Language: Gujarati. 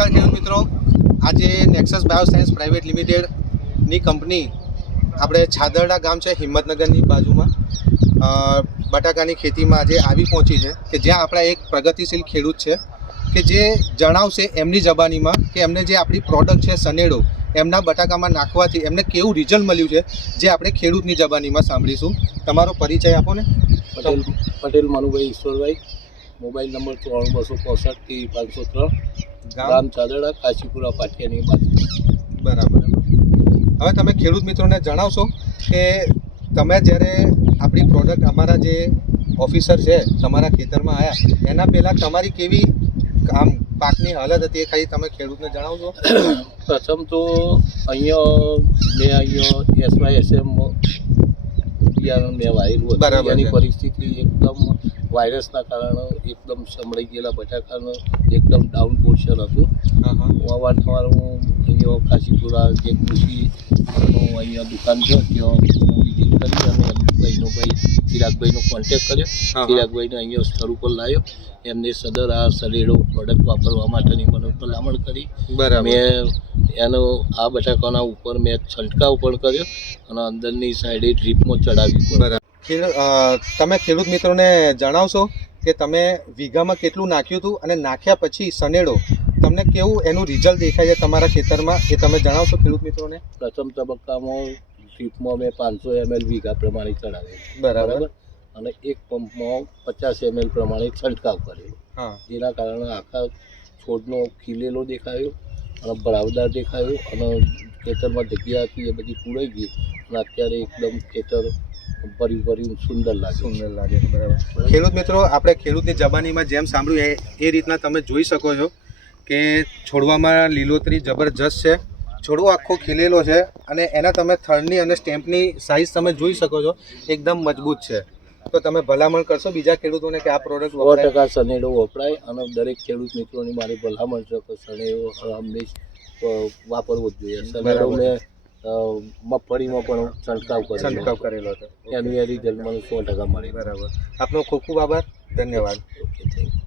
નમસ્કાર ખેડૂત મિત્રો, આજે નેક્સસ બાયોસાયન્સ પ્રાઇવેટ લિમિટેડની કંપની આપણે છાદરડા ગામ છે હિંમતનગરની બાજુમાં બટાકાની ખેતીમાં આજે આવી પહોંચી છે કે જ્યાં આપણા એક પ્રગતિશીલ ખેડૂત છે કે જે જણાવશે એમની જબાનીમાં કે એમને જે આપણી પ્રોડક્ટ છે સનેડો એમના બટાકામાં નાખવાથી એમને કેવું રિઝલ્ટ મળ્યું છે જે આપણે ખેડૂતની જબાનીમાં સાંભળીશું. તમારો પરિચય આપો ને. પટેલ મનુભાઈ ઈશ્વરભાઈ, મોબાઈલ નંબર 94626503, ગામ ચાદરડા, કાશીપુરા પાટિયાની બાજુ. બરાબર. હવે તમે ખેડૂત મિત્રોને જણાવશો કે તમે જ્યારે આપણી પ્રોડક્ટ અમારા જે ઓફિસર છે તમારા ખેતરમાં આવ્યા એના પહેલાં તમારી કેવી આમ પાકની હાલત હતી એ ખાલી તમે ખેડૂતને જણાવશો. પ્રથમ તો અહીંયા SYSM બિયારણ મેં વાવેલું હતું. એની પરિસ્થિતિ એકદમ વાયરસના કારણે એકદમ સમળી ગયેલા બટાકાનું એકદમ ડાઉન પોર્શન હતું. અવારનવાર હું અહીંયા કાશીપુરા જે કૃષિ અહીંયા દુકાન છે ત્યાં હું વિઝિટ કરી અને ભાઈ ચિરાગભાઈનો કોન્ટેક્ટ કર્યો. ચિરાગભાઈને અહીંયા સ્થળ ઉપર લાવ્યો, એમને સદર આ સનેડો પ્રોડક્ટ વાપરવા માટેની મને ભલામણ કરી. મેં એનો આ બટાકાના ઉપર મેં છંટકાવ પણ કર્યો અને અંદરની સાઈડે ડ્રીપમાં ચડાવી પણ. તમે ખેડૂત મિત્રોને જણાવશો કે તમે વીઘામાં કેટલું નાખ્યું હતું અને નાખ્યા પછી સનેડો તમને કેવું એનું રિઝલ્ટ દેખાય છે તમારા ખેતરમાં એ તમે જણાવશો ખેડૂત મિત્રોને. પ્રથમ તબક્કામાં ડ્રીપમાં મેં 500 ml વીઘા પ્રમાણે ચડાવ્યું. બરાબર. અને એક પંપમાં 50 ml પ્રમાણે છંટકાવ કર્યો. જેના કારણે આખા છોડનો ખીલેલો દેખાયો અને ભરાવદાર દેખાયો અને ખેતરમાં જગ્યા હતી એ બધી પૂરાઈ ગઈ અને અત્યારે એકદમ ખેતર ભર્યું સુંદર લાગે. બરાબર. ખેડૂત મિત્રો, આપણે ખેડૂતની જબાનીમાં જેમ સાંભળ્યું એ રીતના તમે જોઈ શકો છો કે છોડવામાં લીલોતરી જબરજસ્ત છે, છોડવો આખો ખીલેલો છે અને એના તમે થડની અને સ્ટેમ્પની સાઇઝ તમે જોઈ શકો છો એકદમ મજબૂત છે. તો તમે ભલામણ કરશો બીજા ખેડૂતોને કે આ પ્રોડક્ટ 100% સનેડો વપરાય અને દરેક ખેડૂત મિત્રોની મારી ભલામણ છે કે સનેડો હંમેશા વાપરવો જ જોઈએ. સનેડો મેં મગફળીમાં પણ છંટકાવ કરેલો હતો, એનું રિઝલ્ટ મને 100% મળી. બરાબર. આપનો ખૂબ ખૂબ આભાર. ધન્યવાદ. Okay, thank you.